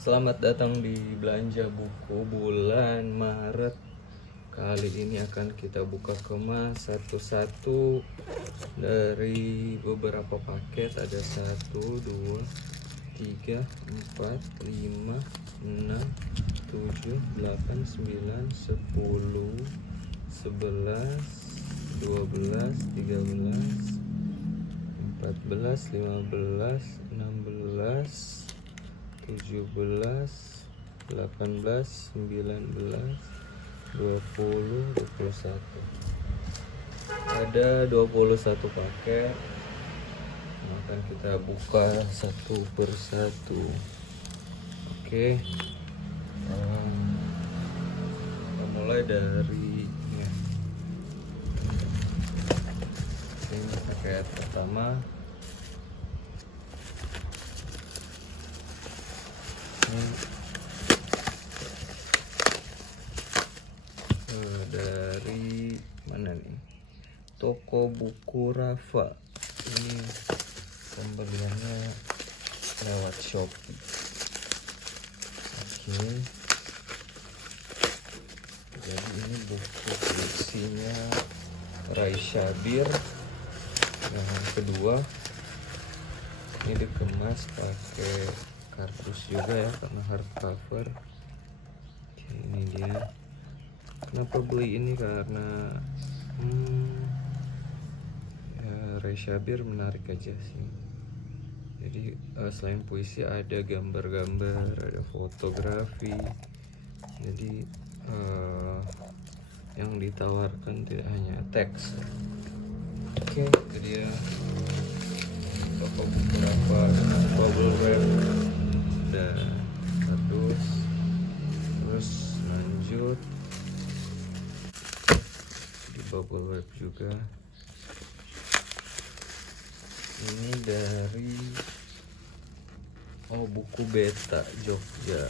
Selamat datang di belanja buku bulan Maret. Kali ini akan kita buka kemas satu-satu dari beberapa paket. Ada 1, 2, 3, 4, 5, 6, 7, 8, 9, 10, 11, 12, 13, 14, 15, 16, 17, 18, 19, 20, 21. Ada 21 paket. Akan kita buka satu persatu. Oke. Kita mulai dari ini paket pertama. Dari mana nih? Toko buku Rafa. Ini pembeliannya lewat Shopee. Oke. Jadi ini buku puisinya Rai Syabir yang kedua. Ini dikemas pakai kardus juga ya, karena hardcover. Oke, ini dia. Kenapa beli ini? Karena Rai Syabir menarik aja sih. Jadi selain puisi ada gambar-gambar, ada fotografi. Jadi yang ditawarkan tidak hanya teks. Oke, jadi ya toko buku Rafa, bubble wrap dan kardus. Terus lanjut di bubble wrap juga. Ini dari buku Beta Jogja.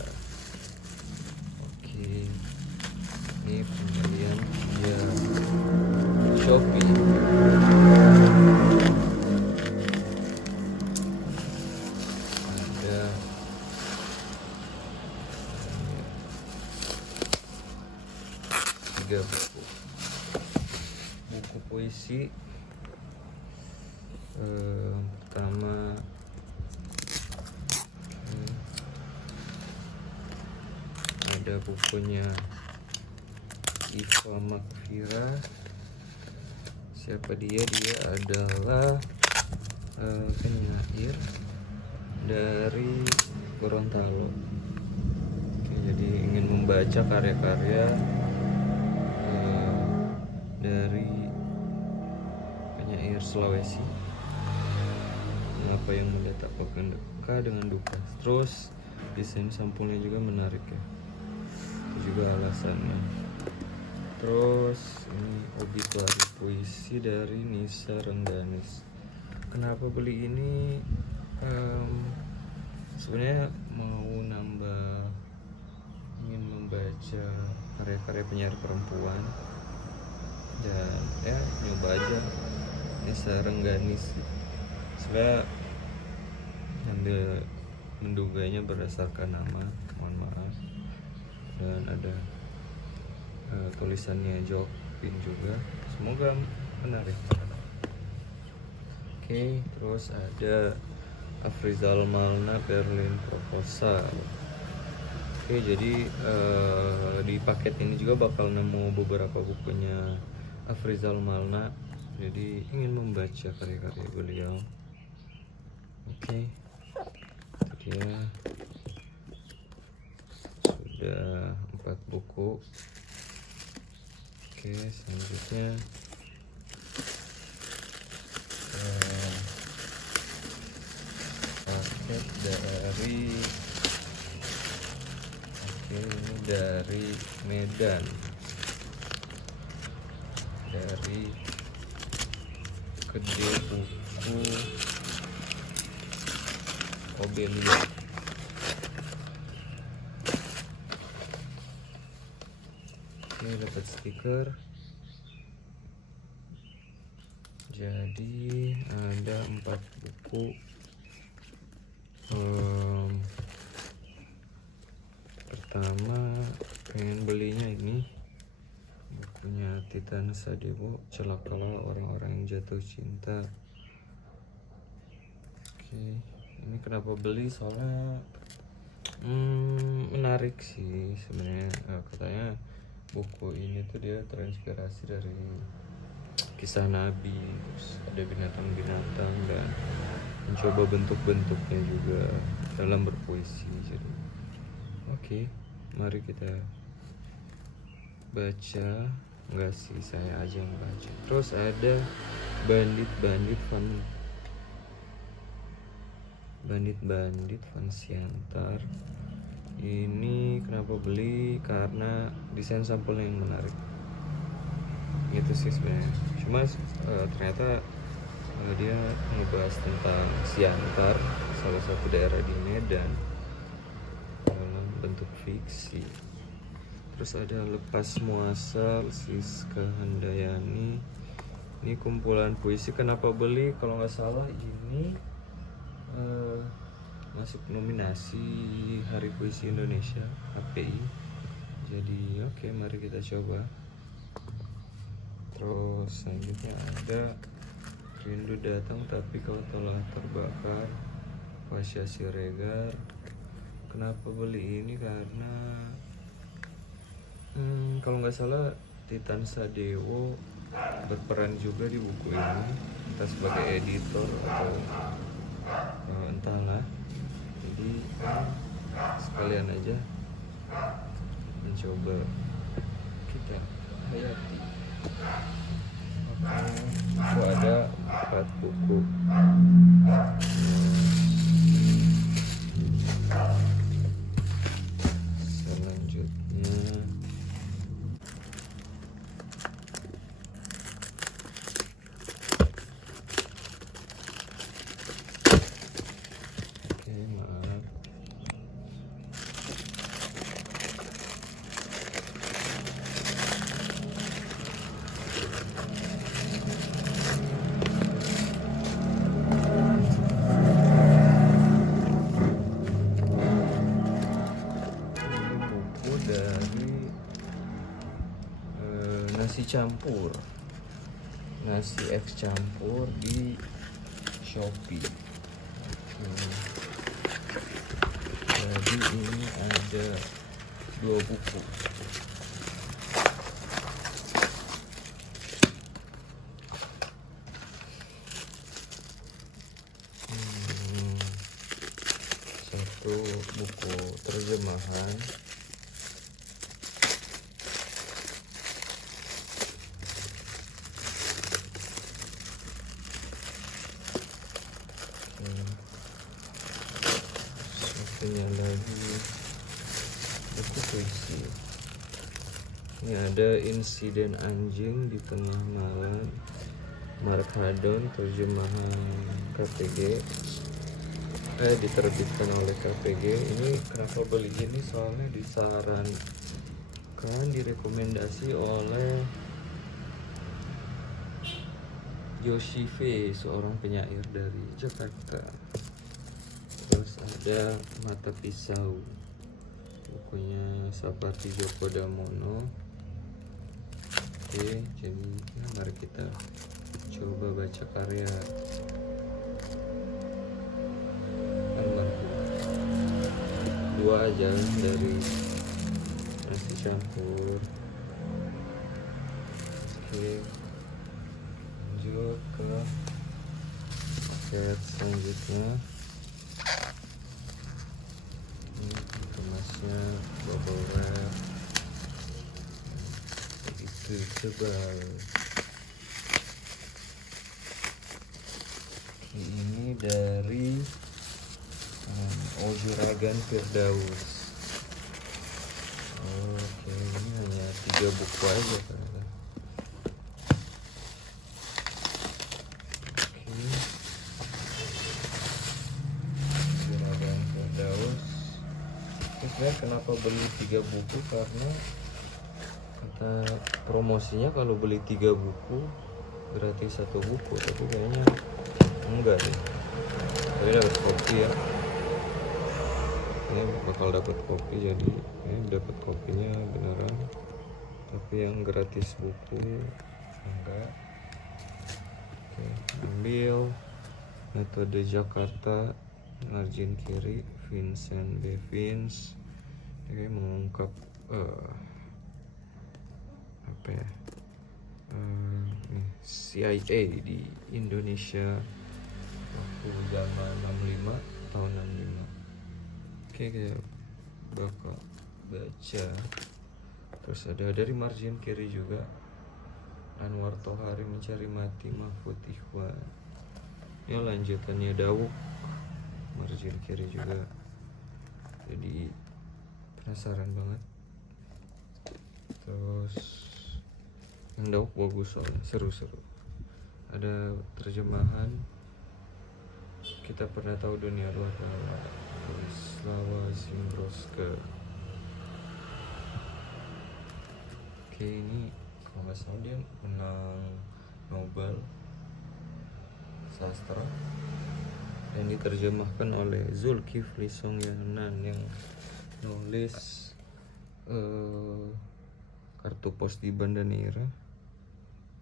Oke, ini pembelian via Shopee. Ada 3 buku puisi. Pertama ada bukunya Iva Makfira. Siapa dia? Dia adalah penyair dari Gorontalo. Oke, jadi ingin membaca karya-karya dari penyair Sulawesi. Apa yang mendatangkan duka dengan duka. Terus desain sampulnya juga menarik ya. Itu juga alasannya. Terus ini obituari puisi dari Nisa Rengganis. Kenapa beli ini? Sebenarnya mau ingin membaca karya-karya penyair perempuan dan ya nyoba aja Nisa Rengganis. Sebenarnya menduganya berdasarkan nama, mohon maaf. Dan ada tulisannya Jokpin juga. Semoga menarik. Oke, terus ada Afrizal Malna Berlin Proposal. Oke, jadi di paket ini juga bakal nemu beberapa bukunya Afrizal Malna. Jadi ingin membaca karya-karya beliau. Oke, itu dia. Sudah 4 buku. Oke, selanjutnya paket dari Medan, dari kedai buku Obelia. Ini dapat stiker. Jadi ada 4 buku Titan Sadewo, celakalah orang-orang yang jatuh cinta. Oke, ini kenapa beli, soalnya menarik sih sebenarnya. Katanya buku ini tuh dia terinspirasi dari kisah Nabi, terus ada binatang-binatang dan mencoba bentuk-bentuknya juga dalam berpuisi. Jadi oke, mari kita baca. Enggak sih, saya aja yang baca. Terus ada Bandit Van Siantar. Ini kenapa beli, karena desain sampulnya yang menarik gitu sih sebenarnya. Cuma ternyata dia ngebahas tentang Siantar, salah satu daerah di Medan, dalam bentuk fiksi. Terus ada Lepas Muasal Siska Handayani. Ini kumpulan puisi. Kenapa beli, kalau nggak salah ini masuk nominasi Hari Puisi Indonesia HPI. Jadi oke, mari kita coba. Terus selanjutnya ada Rindu Datang Tapi Kau Telah Terbakar, Pasha Siregar. Kenapa beli ini, karena kalau nggak salah Titan Sadewo berperan juga di buku ini, entah sebagai editor atau entahlah. Jadi sekalian aja mencoba kita hayati. Oke, ada 4 buku. Selanjutnya nasi X campur di Shopee. Jadi ini ada 2 buku. Satu buku terjemahan, satunya lagi buku puisi. Ini ada Insiden Anjing di Tengah Malam, Mark Haddon, terjemahan KPG, diterbitkan oleh KPG. Ini kenapa beli ini, soalnya disarankan, direkomendasi oleh Yoshi V, seorang penyair dari Jakarta. Terus ada Mata Pisau, bukunya Sapardi Djoko Damono. Oke, jadi mari kita coba baca karya almarhum. 2 aja dari nasi campur. Oke, lanjut ke set selanjutnya. Ini kemasnya bubble wrap begitu tebal. Ini dari Ojuragan Firdaus. Oke, ini hanya 3 buku aja ternyata. Ojuragan Firdaus. Terus kenapa beli 3 buku, karena kata promosinya kalau beli 3 buku gratis 1 buku, tapi kayaknya enggak deh. Tapi dapat kopi ya. Ini bakal dapat kopi, jadi dapat kopinya beneran. tapi yang gratis buku enggak. Oke, ambil Metode Jakarta, margin kiri Vincent Bevins. Oke, mengungkap apa ya, CIA di Indonesia waktu zaman 65 tahun 65. Oke, kayak bakal baca. Terus ada dari margin kiri juga Anwar Tohari Mencari Mati Mahfud Ikhwan. Ini lanjutannya Dawuk, margin kiri juga. Jadi penasaran banget. Terus yang Dawuk bagus soalnya, seru-seru. Ada terjemahan Kita Pernah Tahu Dunia Luar Dalam, tulis Lawa Zimbroske. Oke, ini kalau nggak salah dia menang Nobel sastra dan diterjemahkan oleh Zulkifli Songyanan yang nulis Kartu Pos di Banda Neira.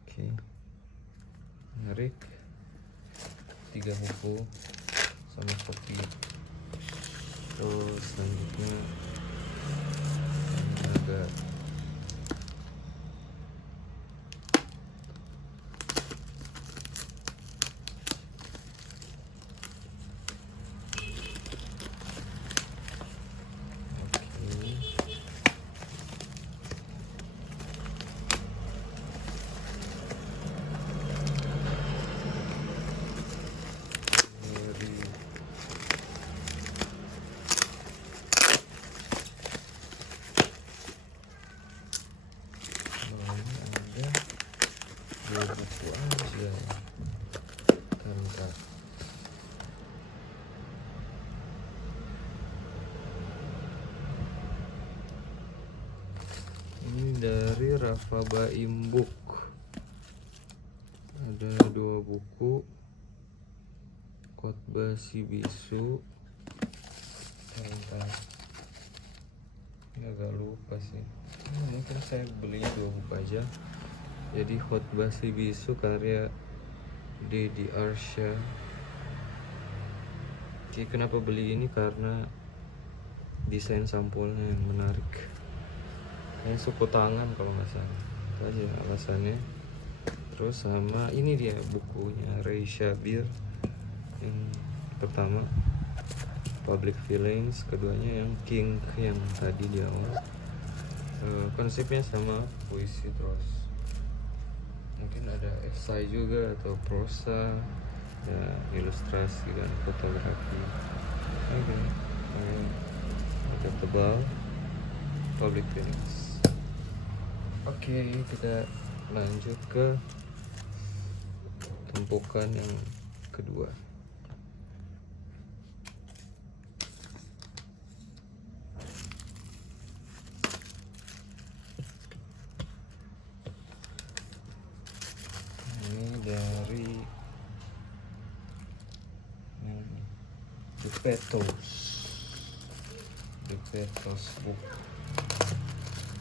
Oke, menarik. 3 buku sama kopi. Terus selanjutnya agak buku aja tentang ini dari Rafa Baim Book. Ada 2 buku, Khotbah Si Bisu tentang, ini agak lupa sih, mungkin saya belinya 2 buku aja. Jadi Khotbah Si Bisu karya Deddy Arsya. Jadi kenapa beli ini, karena desain sampulnya yang menarik, kayaknya suku tangan kalau nggak salah, itu aja alasannya. Terus sama ini dia bukunya Ray Shabir, yang pertama Public Feelings, keduanya yang King yang tadi di awal. Konsepnya sama, puisi terus mungkin ada esai juga atau prosa, ya ilustrasi dan fotografi. Oke, agak tebal, Public Feelings. Oke, kita lanjut ke tumpukan yang kedua. Dari The Petos Book.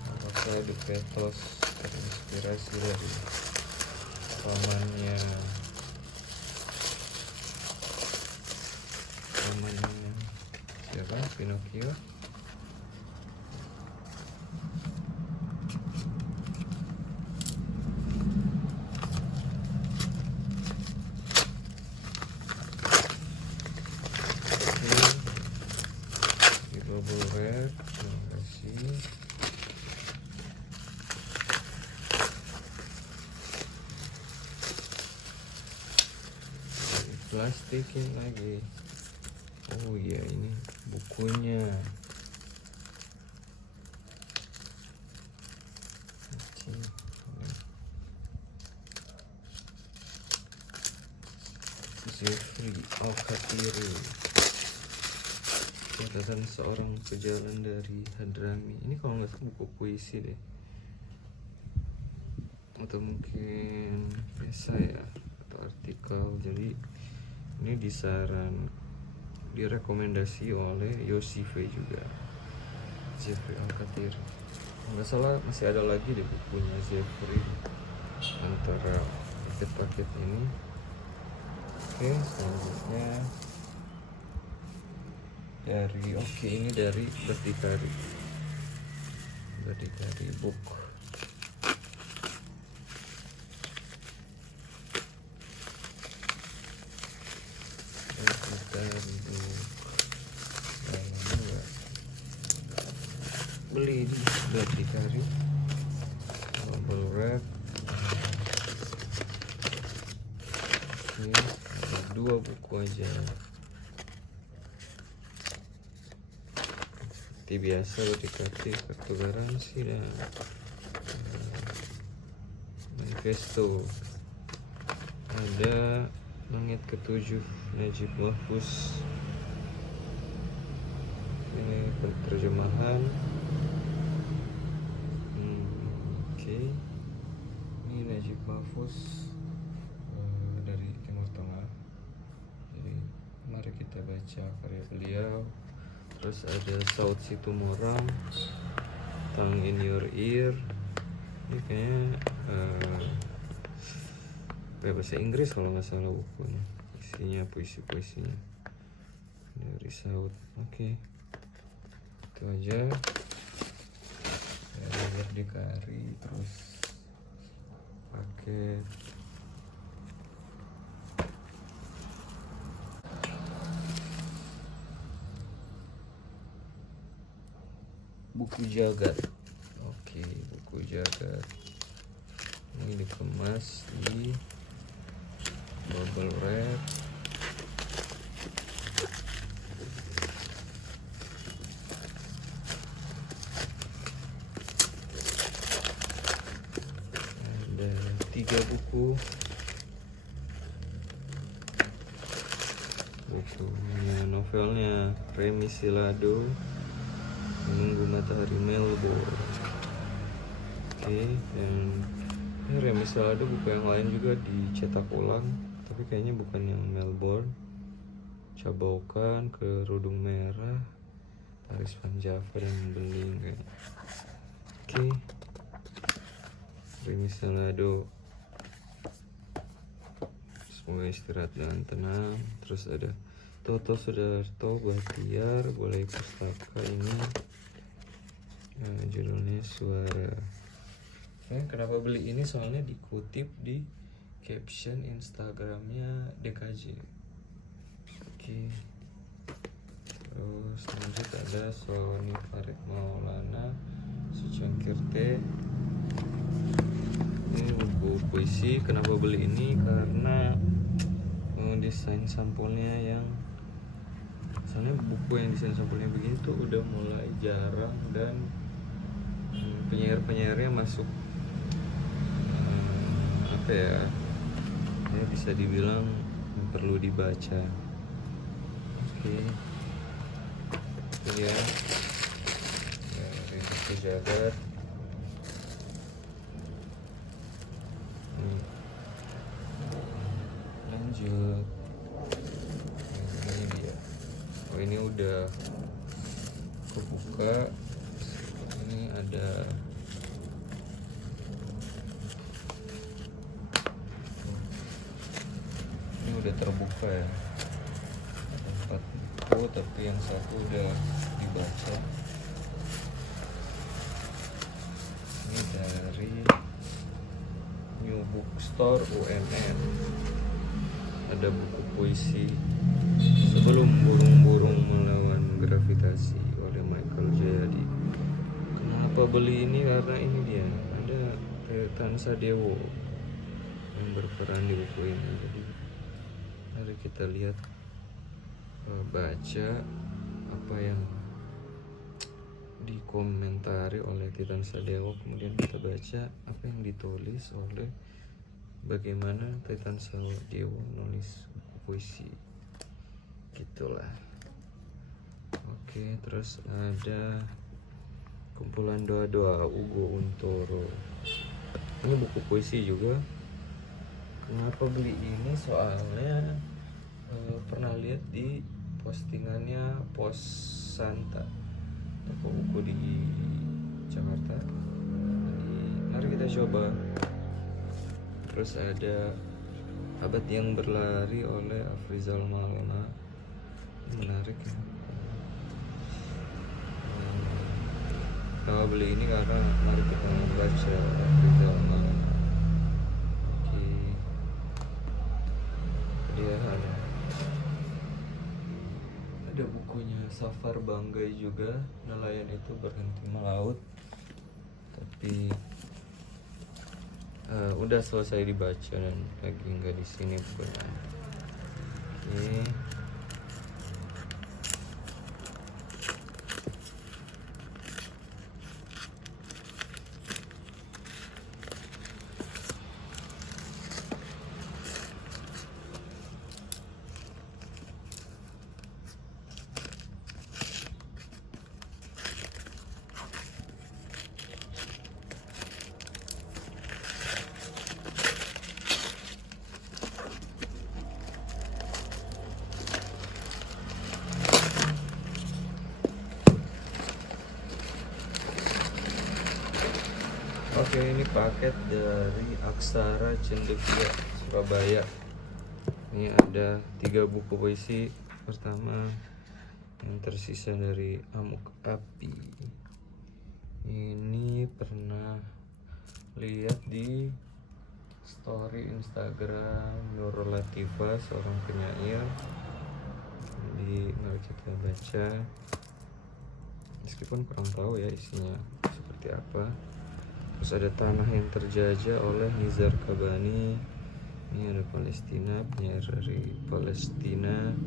Apakah The Petos terinspirasi dari pamannya siapa? Pinocchio? Terima kasih. Plastikin lagi. Oh iya, ini bukunya. Jeffrey Al-Khatiri, catatan seorang pejalan dari Hadrami. Ini kalau nggak salah buku puisi deh, atau mungkin esai ya, atau artikel. Jadi ini direkomendasi oleh Yosive juga, Jeffrey Al-Khatiri. nggak salah masih ada lagi di bukunya Jeffrey antara paket-paket ini. Oke, selanjutnya ini dari Berdikari book. Beli di Berdikari bubble wrap. Ini ada 2 buku aja. Seperti biasa dikasih kartu garansi dan manifesto. Ada Langit Ketujuh Najib Mahfuz. Ini terjemahan. Oke. Ini Najib Mahfuz dari Timur Tengah. Jadi mari kita baca karya beliau. Terus ada Saud Situmorang, Tongue in Your Ear. Ini kayaknya bahasa Inggris kalau nggak salah bukunya. Isinya puisi-puisinya dari Saud. Oke. Itu aja dari Berdikari. Terus paket buku Jagat. Oke, buku Jagat ini dikemas di bubble wrap. Ada 3 bukunya, novelnya Remy Silado, Menunggu Matahari Melbourne. Oke, dan ini Remy Silado buku yang lain juga dicetak ulang, tapi kayaknya bukan yang Melbourne. Cabaukan, Kerudung Merah, Paris Van Java dan Beling kayaknya. Oke, Remy Silado, semoga istirahat dengan tenang. Terus ada Toto Sudarto, Bahtiar, Balai Pustaka. Ini judulnya Suara. Kenapa beli ini? Soalnya dikutip di caption Instagramnya DKJ. Oke. Terus lanjut ada Sony Farid Maulana, Sucangkirte. Ini buku puisi. Kenapa beli ini? Karena desain sampulnya yang, soalnya buku yang desain sampulnya begini tuh udah mulai jarang, dan penyair-penyairnya masuk apa ya bisa dibilang perlu dibaca. Oke, itu ya dari buku Jagat. Lanjut, ini dia. Oh, ini udah kebuka. Ini ada udah terbuka ya, ada 4 buku tapi yang satu udah dibaca. Ini dari New Bookstore UNN. Ada buku puisi Sebelum Burung-Burung Melawan Gravitasi oleh Michael Jayadi. Kenapa beli ini? Karena ini dia, ada Tansa Dewo yang berperan di buku ini. Jadi mari kita lihat, baca apa yang dikomentari oleh Titan Sadewo, kemudian kita baca apa yang ditulis oleh bagaimana Titan Sadewo nulis puisi, gitulah. Oke, terus ada kumpulan doa-doa Ugo Untoro. Ini buku puisi juga. Kenapa beli ini? Soalnya pernah lihat di postingannya Pos Santa, toko buku di Jakarta. Jadi mari kita coba. Terus ada Abad yang Berlari oleh Afrizal Malna. Menarik ya. Kenapa beli ini karena mari kita membaca Afrizal Malna. Oke. Dia ada bukunya Safar Banggai juga, nelayan itu berhenti melaut, tapi udah selesai dibaca dan lagi nggak di sini bukunya. Oke. Oke, ini paket dari Aksara Cendekia Surabaya. Ini ada 3 buku puisi. Pertama yang tersisa dari Amuk Api. Ini pernah lihat di story Instagram Nurul Latifah, seorang penyair. Jadi mari kita baca. Meskipun kurang tahu ya isinya seperti apa. Terus ada Tanah yang Terjajah oleh Nizar Kabani. Ini ada Palestina, penyair dari Palestina,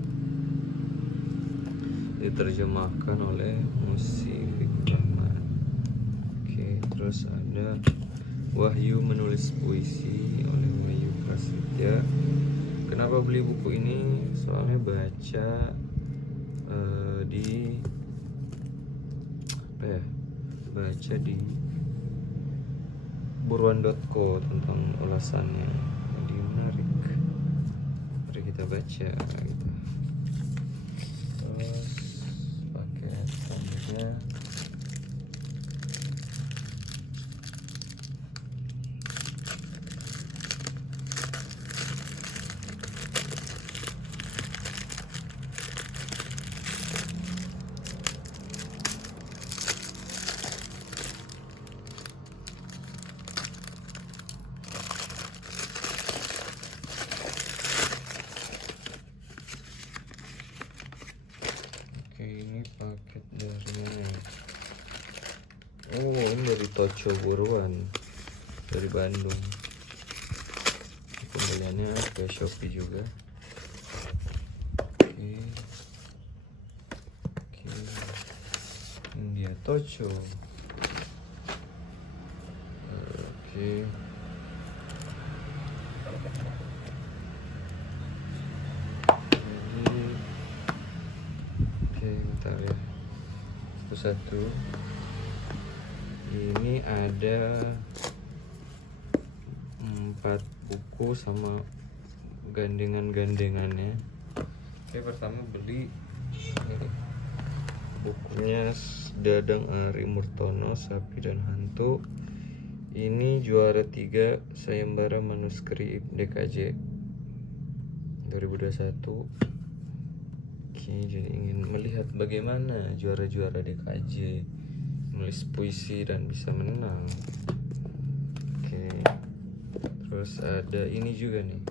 diterjemahkan oleh Musifik Rahman. Oke, terus ada Wahyu Menulis Puisi oleh Wahyu Prasetya. Kenapa beli buku ini? Soalnya baca baca di buruan.co tentang ulasannya, jadi menarik. Mari kita baca gitu. Terus paket selanjutnya ini paket dari mana? Oh, ini dari Toco Buruan dari Bandung. Pembeliannya ke Shopee juga. Oke. Ini dia Toco. Oke. Bentar ya, satu ini ada 4 buku sama gandengannya. Oke, pertama beli ini bukunya Dadang Ari Murtono, Sapi dan Hantu. Ini juara 3 sayembara manuskrip DKJ 2021. Oke, jadi ingin melihat bagaimana juara-juara DKJ nulis puisi dan bisa menang. Oke, terus ada ini juga nih,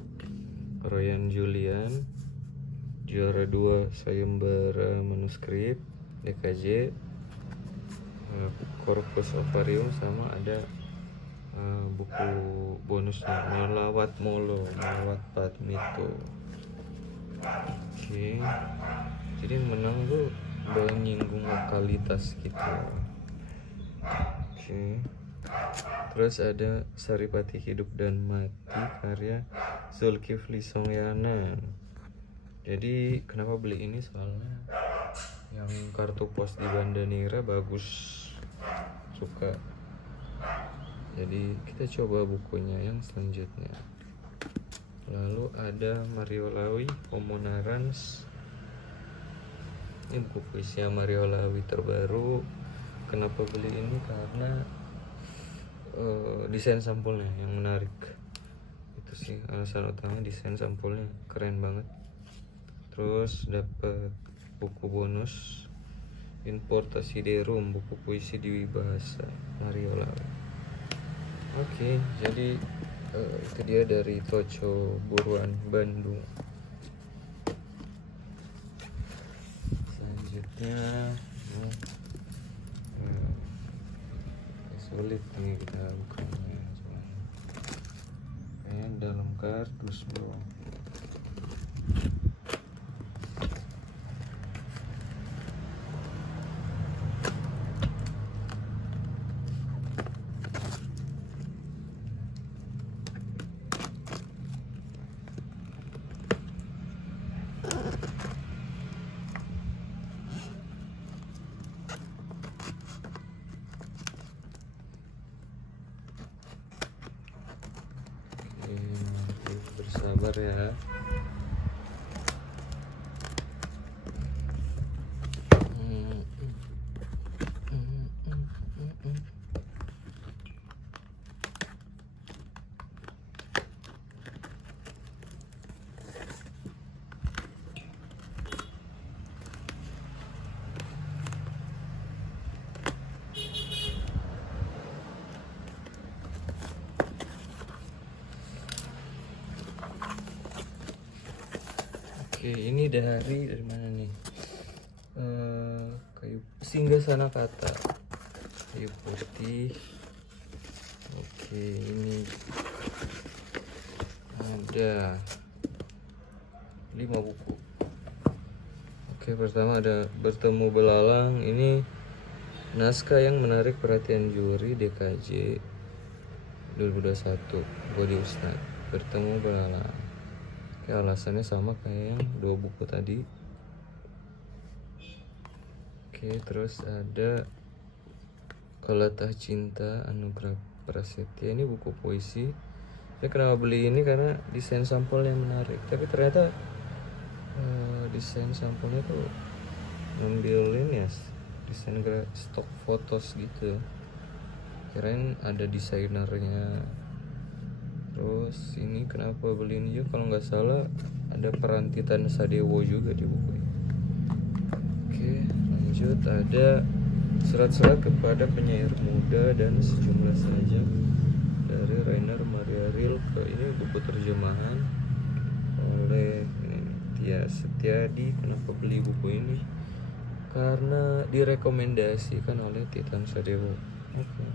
Royan Julian, juara 2 sayembara manuskrip DKJ, Corpus Ovarium, sama ada buku bonusnya Melawat Molo, Melawat Padmito. Oke, jadi yang menang tuh menyinggung lokalitas gitu. Oke, terus ada Saripati Hidup dan Mati karya Zulkifli Songyana. Jadi kenapa beli ini? Soalnya yang kartu pos di Banda Nira bagus, suka. Jadi kita coba bukunya yang selanjutnya. Lalu ada Mario Lawi, Homo Narans. Ini buku puisi Mario Lawi terbaru. kenapa beli ini karena desain sampulnya yang menarik. Itu sih alasan utama, desain sampulnya keren banget. Terus dapat buku bonus Importasi Derum, buku puisi di bahasa Mariola. Oke, jadi itu dia dari Toko Buruan Bandung. Selanjutnya sulit nih kita bukanya, kayaknya dalam kardus bro. Bersabar ya. Oke, ini dari mana nih? Kayu Singgasana Kata, kayu putih. Oke, ini ada 5 buku. Oke, pertama ada Bertemu Belalang. Ini naskah yang menarik perhatian juri DKJ 2021, Bodi Ustad. Bertemu Belalang. Oke, alasannya sama kayak yang 2 buku tadi. Oke, terus ada Kelatah Cinta Anugrah Prasetya. Ini buku puisi. Saya kenapa beli ini karena desain sampulnya menarik. Tapi ternyata desain sampulnya tuh ngambilin ya desain stock fotos gitu. Kirain ada desainernya. Terus ini kenapa beli ini juga, kalau nggak salah ada Perantitan Sadewo juga di buku ini. Oke, lanjut ada Surat-surat kepada penyair muda dan sejumlah sajak dari Rainer Maria Rilke. Ini buku terjemahan oleh Tia Setiadi. Kenapa beli buku ini? Karena direkomendasikan oleh Titan Sadewo. Oke.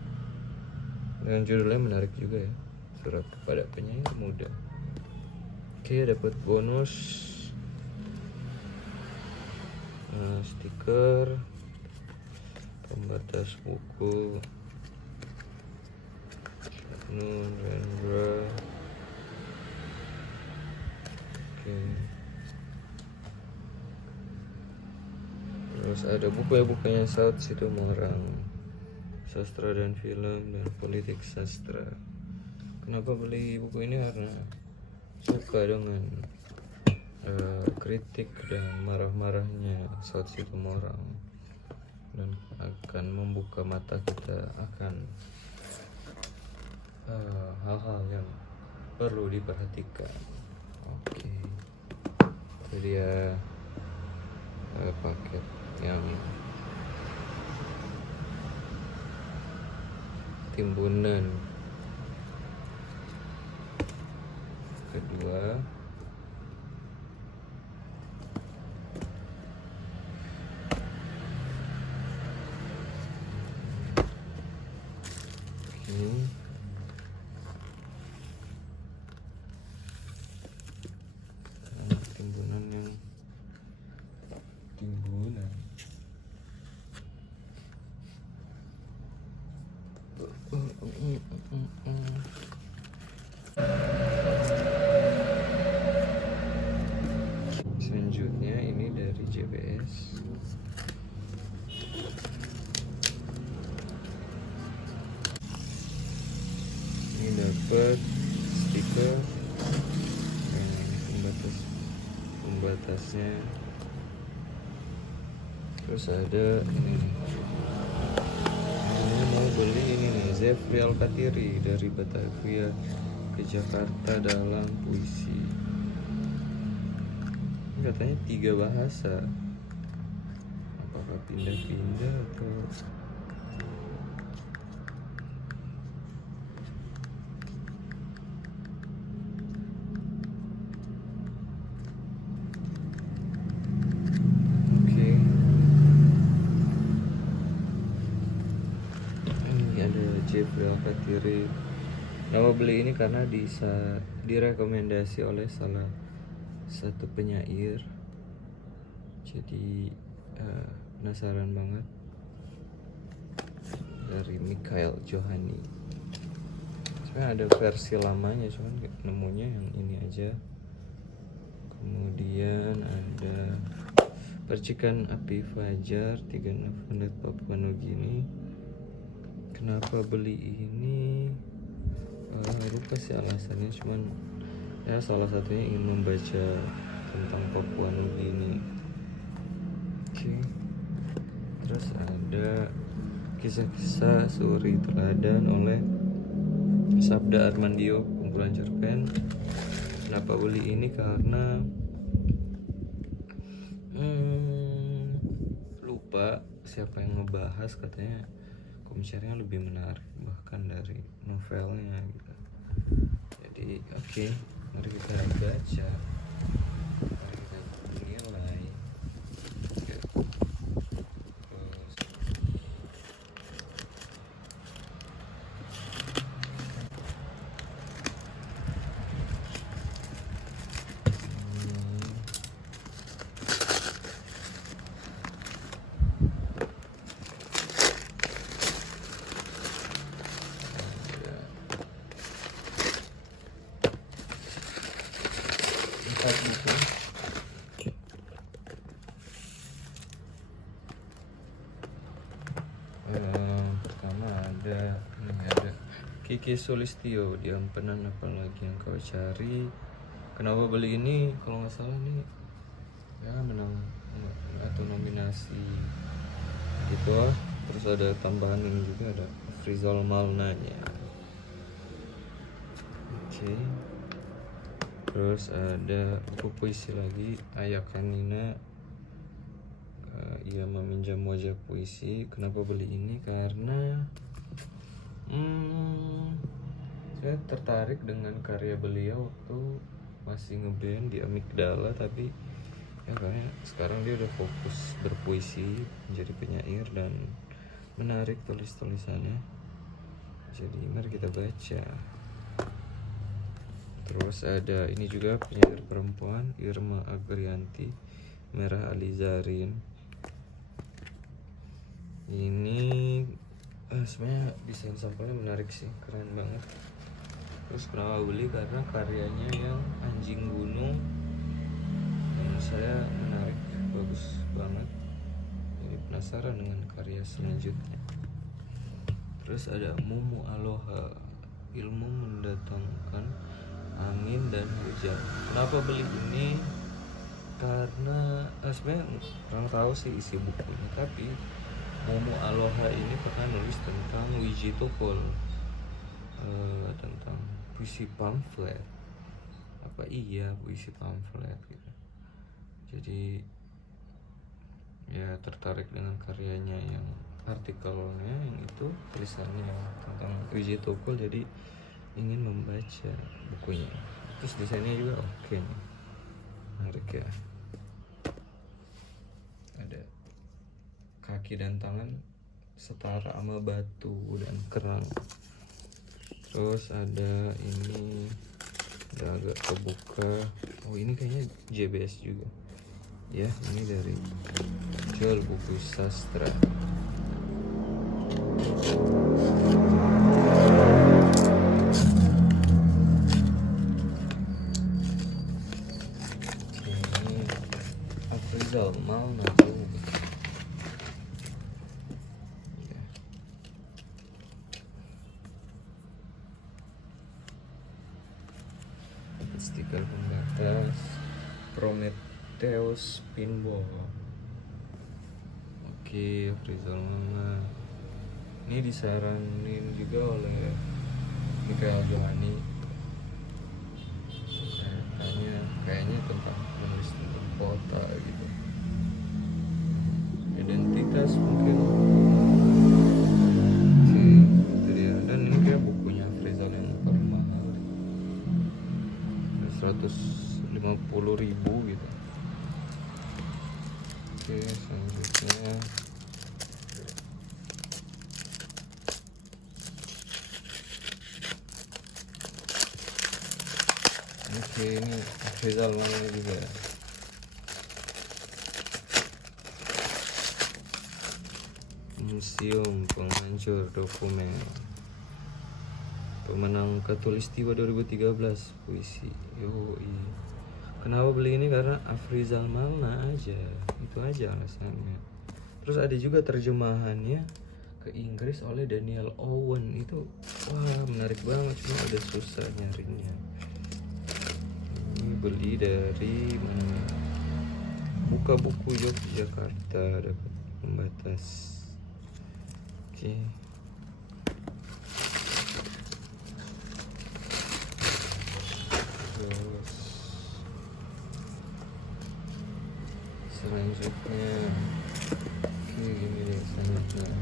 Dengan judulnya menarik juga ya, Surat kepada Penyair Muda. Oke, dapat bonus stiker, pembatas buku, Nun Rendra. Oke. Terus ada bukunya Saud Situmorang, Sastra dan Film dan Politik Sastra. Kenapa beli buku ini? Karena suka dengan kritik dan marah-marahnya Saud Situmorang, dan akan membuka mata kita akan hal-hal yang perlu diperhatikan. Oke, itu dia paket yang timbunan kedua. Timbunan yang timbunan selanjutnya ini dari JBS. Ini dapat stiker dan pembatasnya. Terus ada ini beli ini nih, Zefri Alkatiri dari Batavia ke Jakarta dalam puisi. Ini katanya 3 bahasa. Apakah pindah-pindah atau Jeffrey Alkatiri. Nama beli ini karena direkomendasi oleh salah satu penyair. Jadi penasaran banget. Dari Mikhail Johani. Sebenarnya ada versi lamanya, cuman nemunya yang ini aja. Kemudian ada Percikan Api Fajar 3 November Papua Nugini. Kenapa beli ini? Lupa sih alasannya, cuman ya salah satunya ingin membaca tentang Papua Nugini. Oke. Terus ada Kisah-kisah Suri Teladan oleh Sabda Armandio, kumpulan cerpen. Kenapa beli ini? Karena lupa siapa yang ngebahas, katanya komisarnya lebih menarik bahkan dari novelnya gitu. Jadi oke, mari kita baca, mari kita nilai. Pertama ada Kiki Sulistyo, Diampenan Apalagi Yang Kau Cari. Kenapa beli ini? Kalau nggak salah nih ya menang atau nominasi gitu. Terus ada tambahan ini juga, ada Rizal Malnanya. Oke. Terus ada buku puisi lagi, Ayakanina, ia meminjam wajah puisi. Kenapa beli ini? Karena saya tertarik dengan karya beliau waktu masih ngeband di Amigdala, tapi ya kayaknya sekarang dia udah fokus berpuisi, menjadi penyair dan menarik tulisannya. Jadi mari kita baca. Terus ada ini juga penyair perempuan, Irma Agrianti, Merah Alizarin. Ini sebenarnya desain sampulnya menarik sih, keren banget. Terus kenapa beli? Karena karyanya yang Anjing Gunung menurut saya menarik, bagus banget. Jadi penasaran dengan karya selanjutnya. Terus ada Mumu Aloha, Ilmu Mendatangkan Angin dan Hujan. Kenapa beli ini? Karena sebenarnya kurang tahu sih isi bukunya, tapi Mumu Aloha ini pernah nulis tentang Wiji Tukul, tentang puisi pamflet. Apa iya puisi pamflet gitu. Jadi ya tertarik dengan karyanya, yang artikelnya yang itu tulisannya tentang Wiji Tukul, jadi ingin membaca bukunya. Terus desainnya juga oke nih, menarik ya. Ada kaki dan tangan setara sama batu dan kerang. Terus ada ini, udah agak kebuka. Oh ini kayaknya JBS juga ya, ini dari jual buku sastra. Ini Afrizal Malna. Stiker pembatas Prometheus Pinball. Oke, Rizal Mama. Ini disaranin juga oleh Michael Johanni. Kayaknya tentang menulis tentang kota gitu, identitas mungkin. Oke, itu dia. Dan ini kayak bukunya Afrizal yang paling mahal, 150.000 gitu. Oke, selanjutnya ini Afrizal namanya juga. Museum Penghancur Dokumen, pemenang Katulistiwa 2013 puisi. Yoi. Kenapa beli ini? Karena Afrizal Malna aja, itu aja alasannya. Terus ada juga terjemahannya ke Inggris oleh Daniel Owen. Itu wah menarik banget, cuma ada susah nyarinya. Ini beli dari mana? Buka Buku Yogyakarta, dapat pembatas. Oke. Terus selanjutnya, oke gini deh selanjutnya.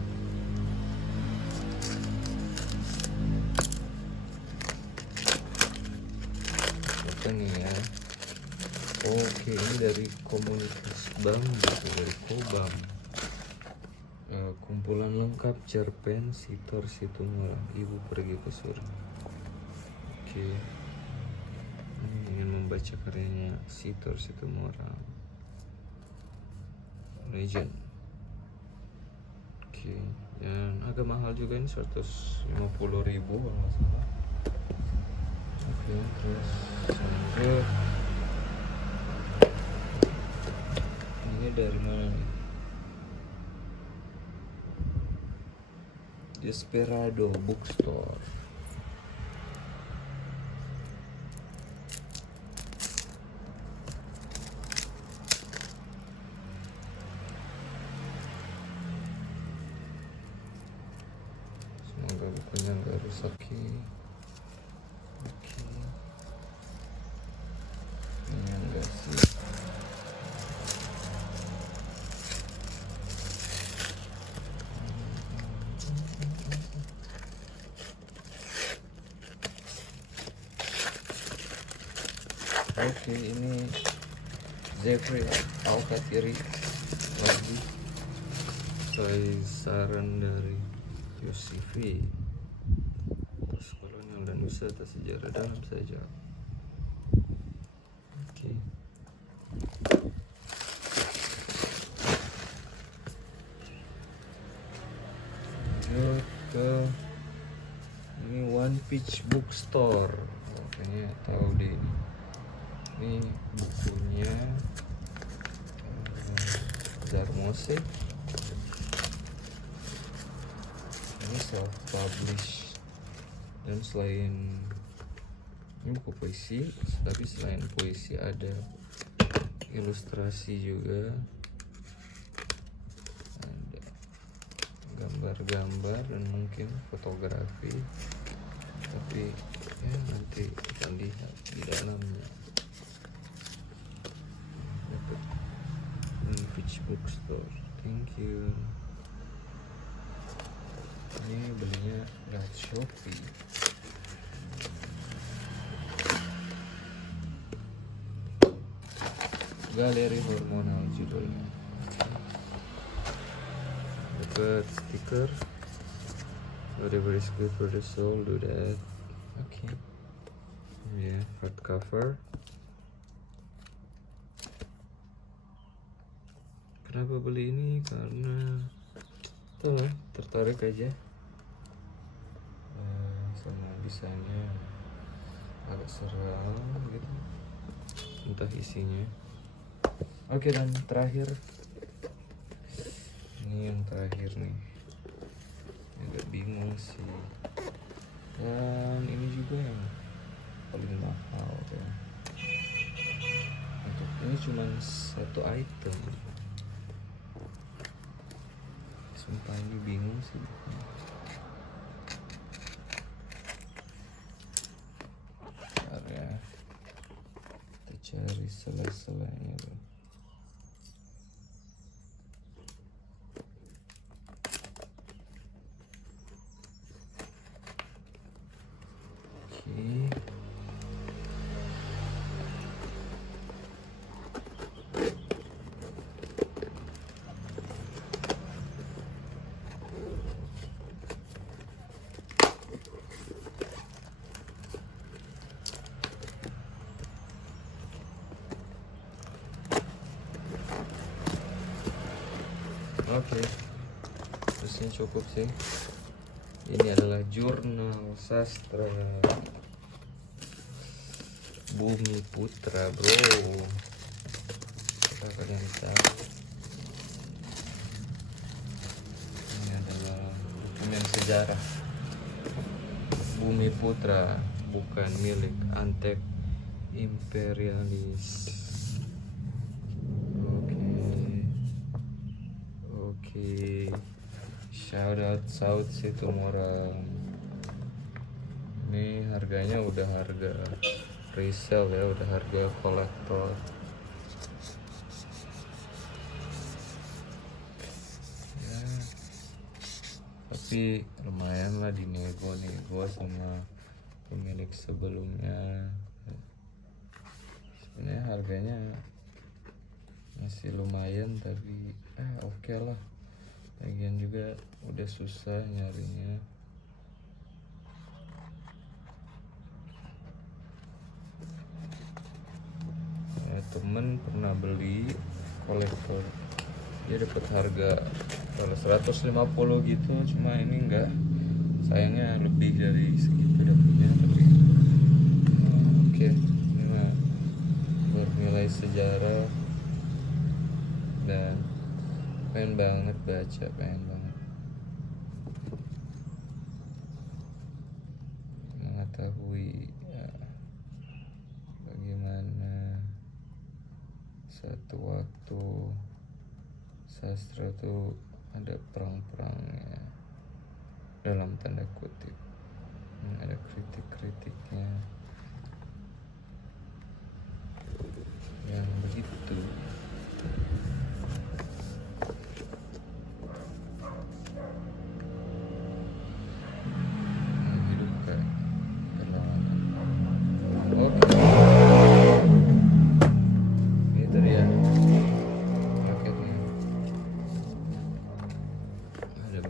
Apa nih ya? Oke, ini dari komunitas BAM gitu, dari Kobam. Kumpulan lengkap cerpen Sitor Situmorang, Ibu Pergi ke Surga. Oke. Ingin membaca karyanya Sitor Situmorang, Legend. Oke, dan agak mahal juga ini, 150.000 kalau nggak salah. Oke, terus lanjut. Ini dari mana nih? Desperado Bookstore. Semoga bukunya nggak rusak. Oke. Ini enggak sih. Oke, ini Jeffrey Al-Katiri lagi sesuai saran dari Yosefi. Terus kolonial dan wisata sejarah dalam saja. Oke. Lanjut ke ini One Peach Bookstore. Kayaknya tahu deh. Ini bukunya Zarmose. Ini self publish, dan selain ini buku puisi, tapi selain puisi ada ilustrasi juga, ada gambar-gambar dan mungkin fotografi, tapi ya nanti kita lihat di dalamnya. Peach Bookstore, thank you. Ini belinya lewat Shopee. Galeri Hormonal judulnya. Dapat stiker. Whatever is good for the soul, do that. Oke. Ya, hardcover. Kenapa beli ini? Karena tertarik aja sama desainnya, agak seram gitu, entah isinya. Oke, dan terakhir ini yang terakhir nih, agak bingung sih, dan ini juga yang paling mahal ya. Untuk ini cuma satu item. Sumpah ini bingung sih. sela-selanya tuh. Oke, terusnya cukup sih. Ini adalah jurnal sastra Bumi Putra, bro. Kita akan yang tahu. Ini adalah dokumen sejarah Bumi Putra, bukan milik antek imperialis. Oke, shout out Saud Situmorang. Ini harganya udah harga resell ya, udah harga kolektor. Ya, tapi lumayan lah dinego sama pemilik sebelumnya. Sebenarnya harganya masih lumayan, tapi oke lah. Lagian juga udah susah nyarinya. Temen pernah beli kolektor, dia dapat harga kalau 150 gitu, cuma ini enggak, sayangnya lebih dari segitu dapatnya. Tapi oke, ini mah bernilai sejarah dan pengen banget baca, pengen banget mengetahui ya, bagaimana satu waktu sastra tuh ada perang-perangnya dalam tanda kutip, ada kritik-kritiknya yang begitu.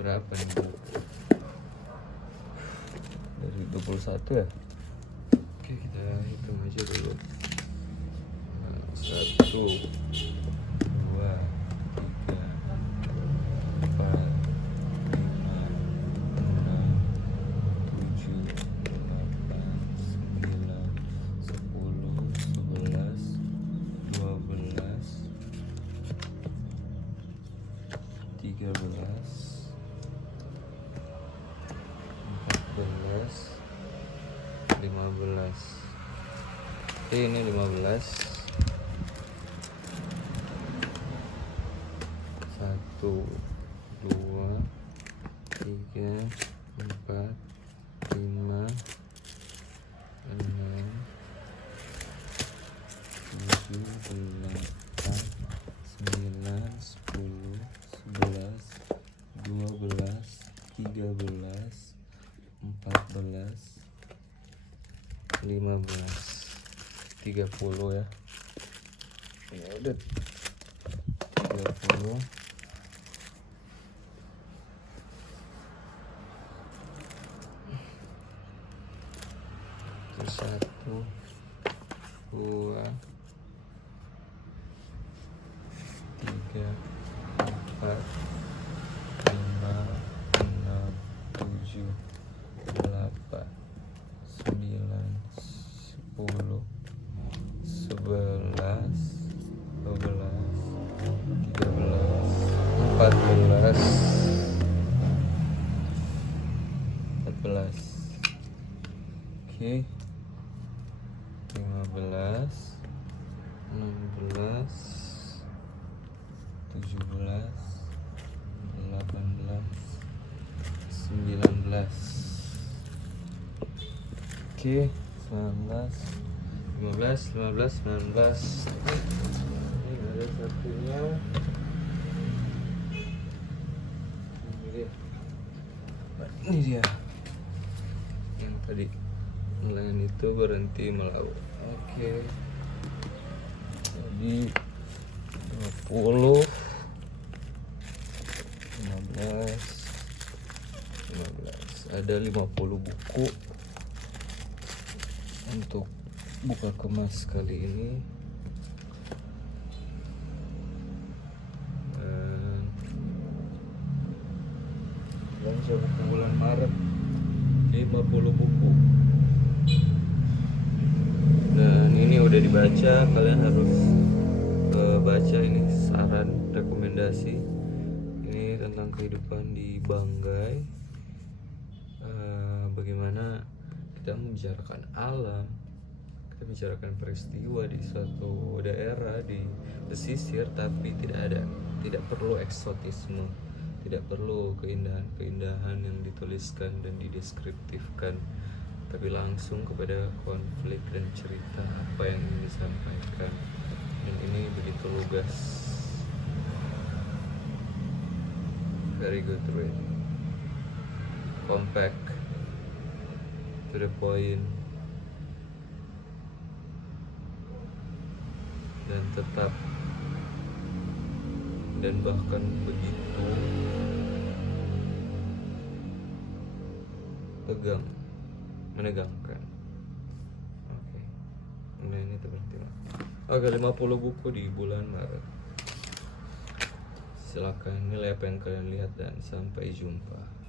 Berapa nih bu? Dari 21 ya? Oke, kita hitung aja dulu. 1, 2, 3, 4, 5, 6, 7, 8, 9, 10, 11, 12, 13, 15. Ini 15. 1, 2, 3, 4, 5, 6, 7, 8, 9, 10, 11, 12, 13, 14, 15, 30 ya. Ya udah 30. Terus 1, 2, 3, 4, 5, 6, 7, 8, 9, 10, 11, 12, 13, 14, 14. Oke, 15, 16, 17, 18, 19. Oke, 19, 15, 19. Ini ada satunya. Ini dia. Yang tadi nelayan itu berhenti melaut. Oke. Jadi 20, 15. Ada 50 buku untuk buka kemas kali ini. Dan buku bulan Maret 50 buku. Dan ini udah dibaca, kalian harus baca ini, saran rekomendasi. Ini tentang kehidupan di Banggai. Bagaimana kita membicarakan alam, kita bicarakan peristiwa di suatu daerah di pesisir, tapi tidak perlu eksotisme, tidak perlu keindahan yang dituliskan dan dideskriptifkan, tapi langsung kepada konflik dan cerita apa yang ingin disampaikan. Dan ini begitu lugas. Very good read, compact, to the point, dan tetap dan bahkan begitu menegangkan. Oke. Nah, ini seperti Oke, 50 buku di bulan Maret. Silakan nilai apa yang kalian lihat dan sampai jumpa.